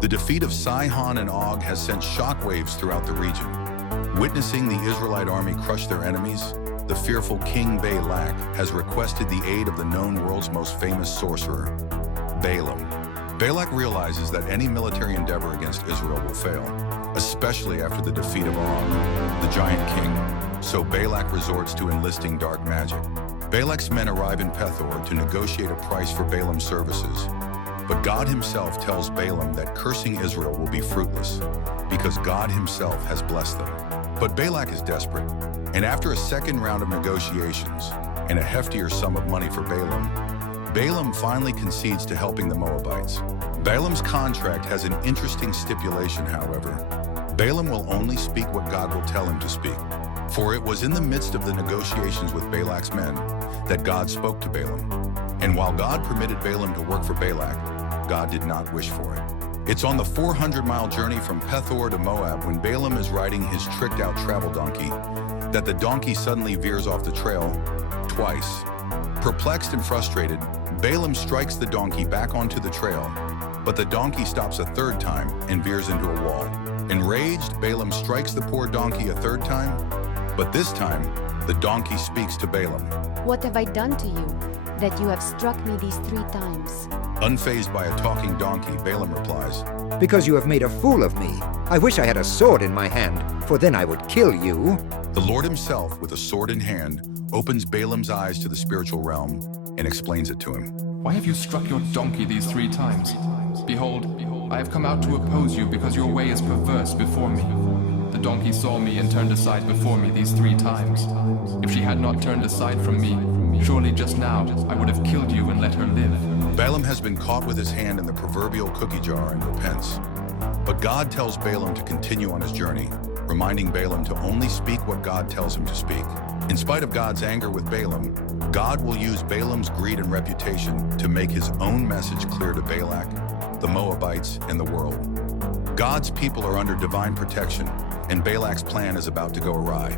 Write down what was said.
The defeat of Sihon and Og has sent shockwaves throughout the region. Witnessing the Israelite army crush their enemies, the fearful King Balak has requested the aid of the known world's most famous sorcerer, Balaam. Balak realizes that any military endeavor against Israel will fail, especially after the defeat of Og, the giant king. So Balak resorts to enlisting dark magic. Balak's men arrive in Pethor to negotiate a price for Balaam's services. But God himself tells Balaam that cursing Israel will be fruitless, because God himself has blessed them. But Balak is desperate, and after a second round of negotiations and a heftier sum of money for Balaam finally concedes to helping the Moabites. Balaam's contract has an interesting stipulation, however. Balaam will only speak what God will tell him to speak. For it was in the midst of the negotiations with Balak's men that God spoke to Balaam. And while God permitted Balaam to work for Balak, God did not wish for it. It's on the 400-mile journey from Pethor to Moab, when Balaam is riding his tricked-out travel donkey, that the donkey suddenly veers off the trail twice. Perplexed and frustrated, Balaam strikes the donkey back onto the trail, but the donkey stops a third time and veers into a wall. Enraged, Balaam strikes the poor donkey a third time, but this time, the donkey speaks to Balaam. What have I done to you, that you have struck me these 3 times? Unfazed by a talking donkey, Balaam replies, Because you have made a fool of me. I wish I had a sword in my hand, for then I would kill you. The Lord himself, with a sword in hand, opens Balaam's eyes to the spiritual realm and explains it to him. Why have you struck your donkey these 3 times? Behold, I have come out to oppose you because your way is perverse before me. The donkey saw me and turned aside before me these 3 times. If she had not turned aside from me, surely just now I would have killed you and let her live. Balaam has been caught with his hand in the proverbial cookie jar and repents. But God tells Balaam to continue on his journey, reminding Balaam to only speak what God tells him to speak. In spite of God's anger with Balaam, God will use Balaam's greed and reputation to make his own message clear to Balak, the Moabites, and the world. God's people are under divine protection, and Balak's plan is about to go awry.